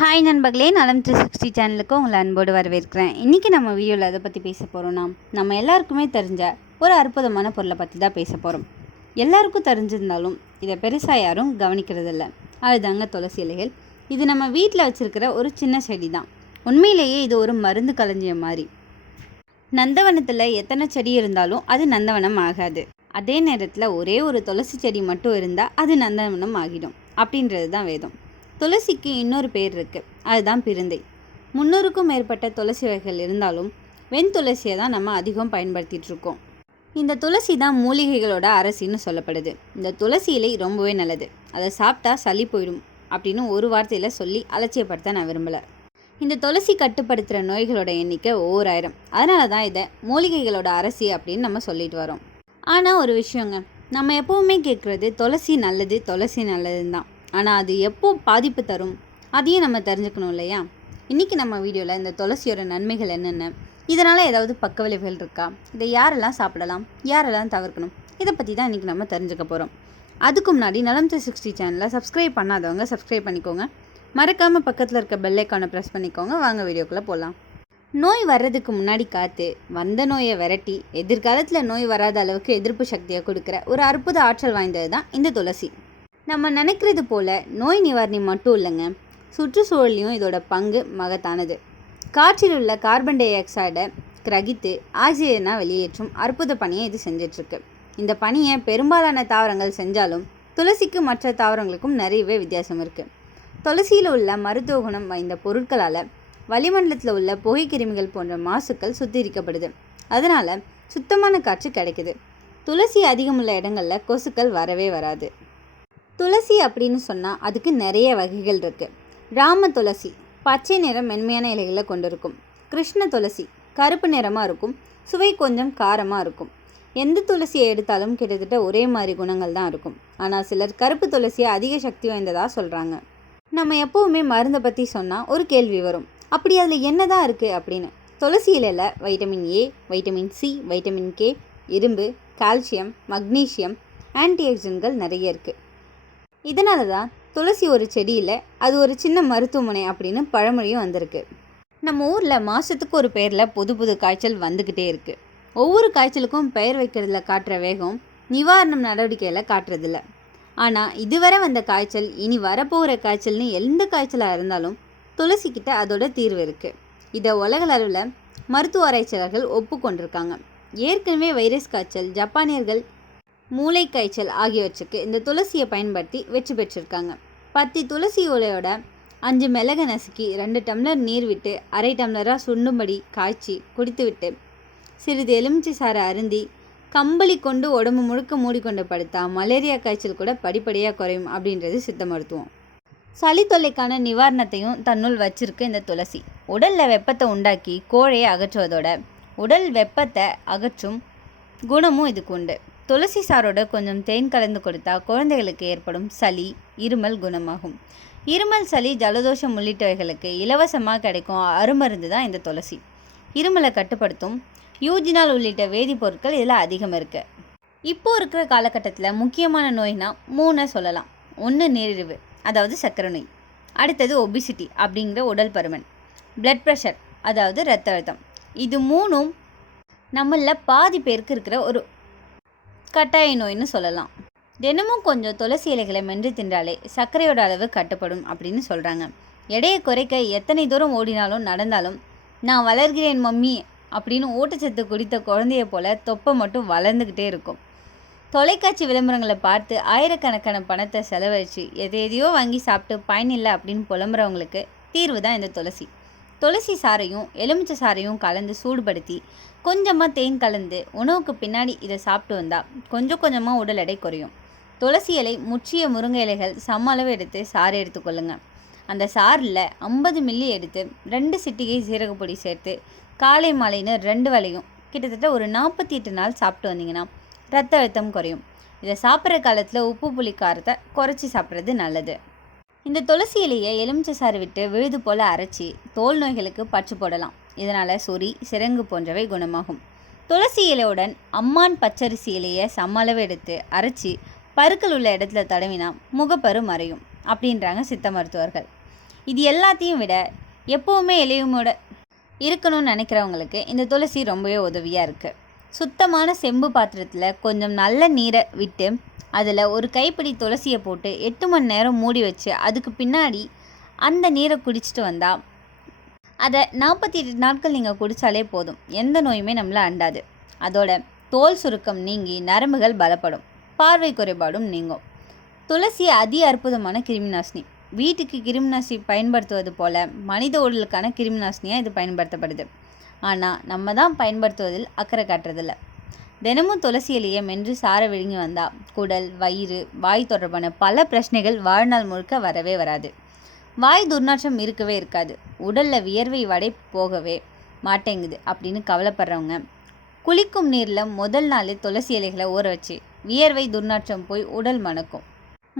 Hi நண்பர்களே, நலம் 360 சேனலுக்கு உங்களை அன்போடு வரவேற்கிறேன். இன்றைக்கி நம்ம வீடியோவில் எதை பற்றி பேச போகிறோன்னா, நம்ம எல்லாருக்குமே தெரிஞ்ச ஒரு அற்புதமான பொருளை பற்றி தான் பேச போகிறோம். எல்லாருக்கும் தெரிஞ்சிருந்தாலும் இதை பெருசாக யாரும் கவனிக்கிறதில்ல. அதுதாங்க துளசி இலைகள். இது நம்ம வீட்டில் வச்சுருக்கிற ஒரு சின்ன செடி தான். உண்மையிலேயே இது ஒரு மருந்து களஞ்சியம் மாதிரி. நந்தவனத்தில் எத்தனை செடி இருந்தாலும் அது நந்தவனம் ஆகாது. அதே நேரத்தில் ஒரே ஒரு துளசி செடி மட்டும் இருந்தால் அது நந்தவனம் ஆகிடும் அப்படின்றது தான் வேதம். துளசிக்கு இன்னொரு பேர் இருக்குது, அதுதான் பிருந்தை. 300க்கும் மேற்பட்ட துளசி வகைகள் இருந்தாலும் வெண்துளசியை தான் நம்ம அதிகம் பயன்படுத்திகிட்ருக்கோம். இந்த துளசி தான் மூலிகைகளோட அரசின்னு சொல்லப்படுது. இந்த துளசி இலை ரொம்பவே நல்லது, அதை சாப்பிட்டா சளி போயிடும் அப்படின்னு ஒரு வார்த்தையில் சொல்லி அலட்சியப்படுத்த நான் விரும்பலை. இந்த துளசி கட்டுப்படுத்துகிற நோய்களோட எண்ணிக்கை 1000. அதனால தான் இதை மூலிகைகளோட அரசி அப்படின்னு நம்ம சொல்லிட்டு வரோம். ஆனால் ஒரு விஷயங்க, நம்ம எப்போவுமே கேட்குறது துளசி நல்லது நல்லதுன்னு தான். ஆனால் அது எப்போ பாதிப்பு தரும் அதையும் நம்ம தெரிஞ்சுக்கணும் இல்லையா? இன்றைக்கி நம்ம வீடியோவில் இந்த துளசியோட நன்மைகள் என்னென்ன, இதனால் ஏதாவது பக்க விளைவுகள் இருக்கா, இதை யாரெல்லாம் சாப்பிடலாம், யாரெல்லாம் தவிர்க்கணும், இதை பற்றி தான் இன்றைக்கி நம்ம தெரிஞ்சுக்க போகிறோம். அதுக்கு முன்னாடி நலம் 360 சேனலை சப்ஸ்கிரைப் பண்ணாதவங்க சப்ஸ்கிரைப் பண்ணிக்கோங்க. மறக்காமல் பக்கத்தில் இருக்க பெல் ஐக்கானை ப்ரெஸ் பண்ணிக்கோங்க. வாங்க வீடியோக்குள்ளே போகலாம். நோய் வர்றதுக்கு முன்னாடி காத்து வந்த நோயை விரட்டி எதிர்காலத்தில் நோய் வராத அளவுக்கு எதிர்ப்பு சக்தியை கொடுக்குற ஒரு அற்புத ஆற்றல் வாய்ந்தது தான் இந்த துளசி. நம்ம நினைக்கிறது போல் நோய் நிவாரணி மட்டும் இல்லைங்க, சுற்றுச்சூழலையும் இதோட பங்கு மகத்தானது. காற்றில் உள்ள கார்பன் டை ஆக்சைடை கிரகித்து ஆக்சிஜனாக வெளியேற்றும் அற்புத பணியை இது செஞ்சிட்ருக்கு. இந்த பணியை பெரும்பாலான தாவரங்கள் செஞ்சாலும் துளசிக்கு மற்ற தாவரங்களுக்கும் நிறையவே வித்தியாசம் இருக்குது. துளசியில் உள்ள மருத்துவ குணம் வாய்ந்த பொருட்களால் வளிமண்டலத்தில் உள்ள புகைக்கிருமிகள் போன்ற மாசுக்கள் சுத்திகரிக்கப்படுது. அதனால் சுத்தமான காற்று கிடைக்குது. துளசி அதிகமுள்ள இடங்களில் கொசுக்கள் வரவே வராது. துளசி அப்படின்னு சொன்னால் அதுக்கு நிறைய வகைகள் இருக்குது. ராம துளசி பச்சை நிறம் மென்மையான இலைகளை கொண்டிருக்கும். கிருஷ்ண துளசி கருப்பு நிறமாக இருக்கும், சுவை கொஞ்சம் காரமாக இருக்கும். எந்த துளசியை எடுத்தாலும் கிட்டத்தட்ட ஒரே மாதிரி குணங்கள் தான் இருக்கும். ஆனால் சிலர் கருப்பு துளசியை அதிக சக்தி வாய்ந்ததாக சொல்கிறாங்க. நம்ம எப்போவுமே மருந்தை பற்றி சொன்னால் ஒரு கேள்வி வரும், அப்படி அதில் என்ன தான் இருக்குது அப்படின்னு. துளசி இலையில் vitamin A, vitamin C, vitamin K, இரும்பு, கால்சியம், மக்னீசியம், ஆன்டிஆக்சிடன்ட்கள் நிறைய இருக்குது. இதனால தான் துளசி ஒரு செடியில் அது ஒரு சின்ன மருத்துவமனை அப்படின்னு பழமொழியும் வந்திருக்கு. நம்ம ஊரில் மாதத்துக்கு ஒரு பேரில் புது புது காய்ச்சல் வந்துக்கிட்டே இருக்குது. ஒவ்வொரு காய்ச்சலுக்கும் பெயர் வைக்கிறதுல காட்டுற வேகம் நிவாரணம் நடவடிக்கையில் காட்டுறதில்ல. ஆனால் இதுவரை வந்த காய்ச்சல், இனி வரப்போகிற காய்ச்சல்னு எந்த காய்ச்சலாக இருந்தாலும் துளசிக்கிட்ட அதோட தீர்வு இருக்குது. இதை உலக அளவில் மருத்துவ ஆராய்ச்சியாளர்கள் ஒப்புக்கொண்டிருக்காங்க. ஏற்கனவே வைரஸ் காய்ச்சல், ஜப்பானியர்கள் மூளை காய்ச்சல் ஆகியவற்றுக்கு இந்த துளசியை பயன்படுத்தி வெற்றி பெற்றிருக்காங்க. 10 துளசி இலையோட 5 மிளகை நசுக்கி 2 டம்ளர் நீர் விட்டு அரை டம்ளராக சுண்டும்படி காய்ச்சி குடித்துவிட்டு சிறிது எலுமிச்சை சாறை அருந்தி கம்பளி கொண்டு உடம்பு முழுக்க மூடிக்கொண்டு படுத்தா மலேரியா காய்ச்சல் கூட படிப்படியாக குறையும் அப்படின்றது சித்த மருத்துவம். சளி தொல்லைக்கான நிவாரணத்தையும் தன்னுள் வச்சிருக்கு இந்த துளசி. உடலில் வெப்பத்தை உண்டாக்கி கோழையை அகற்றுவதோட உடல் வெப்பத்தை அகற்றும் குணமும் இதுக்கு உண்டு. துளசி சாரோட கொஞ்சம் தேன் கலந்து கொடுத்தா குழந்தைகளுக்கு ஏற்படும் சளி, இருமல் குணமாகும். இருமல், சளி, ஜலதோஷம் உள்ளிட்டவைகளுக்கு இலவசமாக கிடைக்கும் அருமருந்து தான் இந்த துளசி. இருமலை கட்டுப்படுத்தும் யூஜினால் உள்ளிட்ட வேதிப்பொருட்கள் இதில் அதிகம் இருக்குது. இப்போது இருக்கிற காலகட்டத்தில் முக்கியமான நோய்னா 3 சொல்லலாம். 1 நீரிழிவு, அதாவது சர்க்கரை நோய். அடுத்தது ஒபிசிட்டி அப்படிங்கிற உடல் பருமன். பிளட் ப்ரெஷர், அதாவது இரத்த அழுத்தம். இது 3ம் நம்மளில் பாதி பேருக்கு இருக்கிற ஒரு கட்டாய நோய்னு சொல்லலாம். தினமும் கொஞ்சம் துளசி இலைகளை மென்று தின்றாலே சர்க்கரையோட அளவு கட்டுப்படும் அப்படின்னு சொல்கிறாங்க. எடையை குறைக்க எத்தனை தூரம் ஓடினாலும் நடந்தாலும் நான் வளர்கிறேன் மம்மி அப்படின்னு ஊட்டச்சத்து குடித்த குழந்தைய போல் தொப்பை மட்டும் வளர்ந்துக்கிட்டே இருக்கும். தொலைக்காட்சி விளம்பரங்களை பார்த்து ஆயிரக்கணக்கான பணத்தை செலவழித்து எதையோ வாங்கி சாப்பிட்டு பயனில்லை அப்படின்னு புலம்புறவங்களுக்கு தீர்வு தான் இந்த துளசி. துளசி சாறையும் எலுமிச்சை சாறையும் கலந்து சூடுபடுத்தி கொஞ்சமாக தேன் கலந்து உணவுக்கு பின்னாடி இதை சாப்பிட்டு வந்தால் கொஞ்சம் கொஞ்சமாக உடல் எடை குறையும். துளசி இலை, முற்றிய முருங்கை இலைகள் சம அளவு எடுத்து சாறு எடுத்துக்கொள்ளுங்க. அந்த சாறில் 50 மில்லி எடுத்து 2 சிட்டிகை சீரகப்பொடி சேர்த்து காலை மாலைன்னு 2 வேளையும் கிட்டத்தட்ட ஒரு 48 நாள் சாப்பிட்டு வந்தீங்கன்னா ரத்த அழுத்தம் குறையும். இதை சாப்பிட்ற காலத்தில் உப்பு புளி காரத்தை குறைச்சி சாப்பிட்றது நல்லது. இந்த துளசி இலையை எலுமிச்சை சாறு விட்டு விழுது போல் அரைச்சி தோல் நோய்களுக்கு பற்று போடலாம். இதனால் சொறி, சிரங்கு போன்றவை குணமாகும். துளசி இலையுடன் அம்மான் பச்சரிசி இலையை சம அளவு எடுத்து அரைச்சி பருக்கள் உள்ள இடத்துல தடவினா முகப்பரு மறையும் அப்படின்றாங்க சித்த மருத்துவர்கள். இது எல்லாத்தையும் விட எப்போவுமே எளிமையோட இருக்கணும்னு நினைக்கிறவங்களுக்கு இந்த துளசி ரொம்பவே உதவியாக இருக்குது. சுத்தமான செம்பு பாத்திரத்தில் கொஞ்சம் நல்ல நீரை விட்டு அதில் ஒரு கைப்பிடி துளசியை போட்டு 8 மணி நேரம் மூடி வச்சு அதுக்கு பின்னாடி அந்த நீரை குடிச்சிட்டு வந்தால் அதை 48 நாட்கள் நீங்கள் குடித்தாலே போதும், எந்த நோயுமே நம்மளை அண்டாது. அதோட தோல் சுருக்கம் நீங்கி நரம்புகள் பலப்படும், பார்வை குறைபாடும் நீங்கும். துளசி அதி அற்புதமான கிருமிநாசினி. வீட்டுக்கு கிருமிநாசினி பயன்படுத்துவது போல் மனித உடலுக்கான கிருமிநாசினியாக இது பயன்படுத்தப்படுது. ஆனால் நம்ம தான் பயன்படுத்துவதில் அக்கறை காட்டுறதில்ல. தினமும் துளசி இலையை மென்று சார விழுங்கி வந்தால் குடல், வயிறு, வாய் தொடர்பான பல பிரச்சனைகள் வாழ்நாள் முழுக்க வரவே வராது. வாய் துர்நாற்றம் இருக்கவே இருக்காது. உடலில் வியர்வை வடை போகவே மாட்டேங்குது அப்படின்னு கவலைப்படுறவங்க குளிக்கும் நீரில் முதல் நாளே துளசி இலைகளை ஊற வச்சு வியர்வை துர்நாற்றம் போய் உடல் மணக்கும்.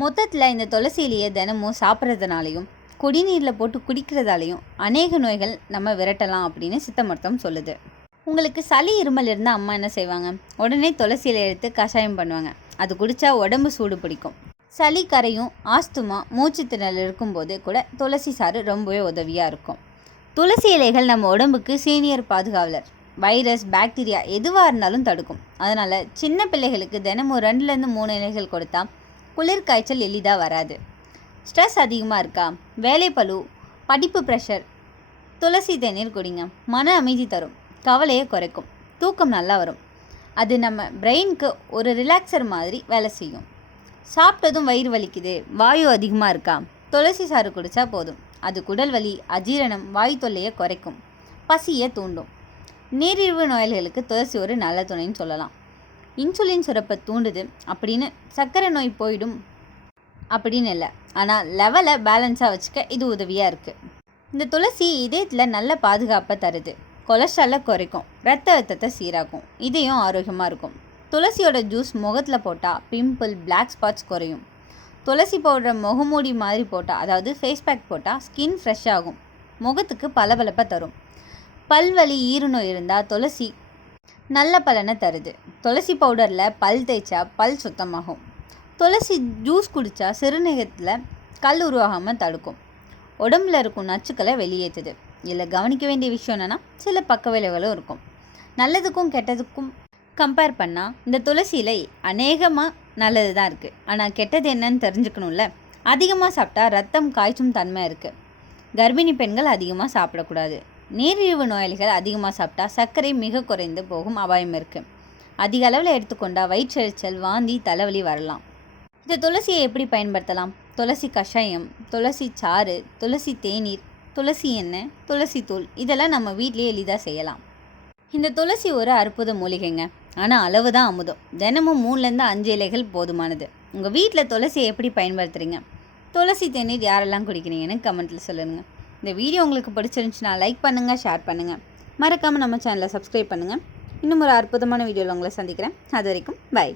மொத்தத்தில் இந்த துளசி இலையை தினமும் சாப்பிட்றதுனாலையும் குடிநீரில் போட்டு குடிக்கிறதாலையும் அநேக நோய்கள் நம்ம விரட்டலாம் அப்படின்னு சித்த மருத்துவம் சொல்லுது. உங்களுக்கு சளி இருமல் இருந்தால் அம்மா என்ன செய்வாங்க, உடனே துளசி இலையை எடுத்து கஷாயம் பண்ணுவாங்க. அது குடித்தா உடம்பு சூடு பிடிக்கும். சளி கரையும், ஆஸ்துமா, மூச்சு திணறல் இருக்கும்போது கூட துளசி சாறு ரொம்பவே உதவியாக இருக்கும். துளசி இலைகள் நம்ம உடம்புக்கு சீனியர் பாதுகாவலர். வைரஸ், பாக்டீரியா எதுவாக இருந்தாலும் தடுக்கும். அதனால் சின்ன பிள்ளைகளுக்கு தினமும் 2லேருந்து 3 இலைகள் கொடுத்தா குளிர் காய்ச்சல் எளிதாக வராது. ஸ்ட்ரெஸ் அதிகமாக இருக்கா, வேலைப்பளு, படிப்பு ப்ரெஷர், துளசி தேநீர் குடிங்க. மன அமைதி தரும், கவலையை குறைக்கும், தூக்கம் நல்லா வரும். அது நம்ம பிரெயினுக்கு ஒரு ரிலாக்ஸர் மாதிரி வேலை செய்யும். சாப்பிட்டதும் வயிறு வலிக்குது, வாயு அதிகமாக இருக்கா, துளசி சாறு குடித்தா போதும். அது குடல் வலி, அஜீரணம், வாயு தொல்லையை குறைக்கும், பசியை தூண்டும். நீரிழிவு நோயாளிகளுக்கு துளசி ஒரு நல்ல துணைன்னு சொல்லலாம். இன்சுலின் சுரப்பை தூண்டுது அப்படின்னு சர்க்கரை நோய் போயிடும் அப்படின்னு இல்லை, ஆனால் லெவலை பேலன்ஸாக வச்சுக்க இது உதவியாக இருக்குது. இந்த துளசி இதயத்தில் நல்ல பாதுகாப்பை தருது, கொலஸ்ட்ராலை குறைக்கும், ரத்த அழுத்தத்தை சீராக்கும், இதயம் ஆரோக்கியமாக இருக்கும். துளசியோட ஜூஸ் முகத்தில் போட்டால் பிம்பிள், பிளாக் ஸ்பாட்ஸ் குறையும். துளசி பவுடரை முகமூடி மாதிரி போட்டால், அதாவது ஃபேஸ் பேக் போட்டால் ஸ்கின் ஃப்ரெஷ் ஆகும், முகத்துக்கு பளபளப்பை தரும். பல்வலி, ஈறுநோய் இருந்தால் துளசி நல்ல பலனை தருது. துளசி பவுடரில் பல் தேய்ச்சா பல் சுத்தமாகும். துளசி ஜூஸ் குடித்தா சிறுநீரகத்தில் கல் உருவாகாமல் தடுக்கும். உடம்புல இருக்கும் நச்சுக்களை வெளியேற்றுது. இதில் கவனிக்க வேண்டிய விஷயம் என்னென்னா, சில பக்க விளைவுகளும் இருக்கும். நல்லதுக்கும் கெட்டதுக்கும் கம்பேர் பண்ணால் இந்த துளசி இலை அநேகமாக நல்லது தான் இருக்குது. ஆனால் கெட்டது என்னன்னு தெரிஞ்சுக்கணும்ல. அதிகமாக சாப்பிட்டா ரத்தம் காய்ச்சும் தன்மை இருக்குது. கர்ப்பிணி பெண்கள் அதிகமாக சாப்பிடக்கூடாது. நீரிழிவு நோயாளிகள் அதிகமாக சாப்பிட்டா சர்க்கரை மிக குறைந்து போகும் அபாயம் இருக்குது. அதிக அளவில் எடுத்துக்கொண்டால் வயிற்றெரிச்சல், வாந்தி, தலைவலி வரலாம். இந்த துளசியை எப்படி பயன்படுத்தலாம்? துளசி கஷாயம், துளசி சாறு, துளசி தேநீர், துளசி எண்ணெய், துளசி தூள், இதெல்லாம் நம்ம வீட்டிலேயே எளிதாக செய்யலாம். இந்த துளசி ஒரு அற்புத மூலிகைங்க. ஆனால் அளவு தான் அமுதம். தினமும் 3லேருந்து 5 இலைகள் போதுமானது. உங்கள் வீட்டில் துளசியை எப்படி பயன்படுத்துகிறீங்க? துளசி தேநீர் யாரெல்லாம் குடிக்கிறீங்கன்னு கமெண்ட்டில் சொல்லுங்கள். இந்த வீடியோ உங்களுக்கு பிடிச்சிருந்துச்சுன்னா லைக் பண்ணுங்கள், ஷேர் பண்ணுங்கள். மறக்காமல் நம்ம சேனலை சப்ஸ்கிரைப் பண்ணுங்கள். இன்னும் ஒரு அற்புதமான வீடியோவில் உங்களை சந்திக்கிறேன். அது வரைக்கும் பை.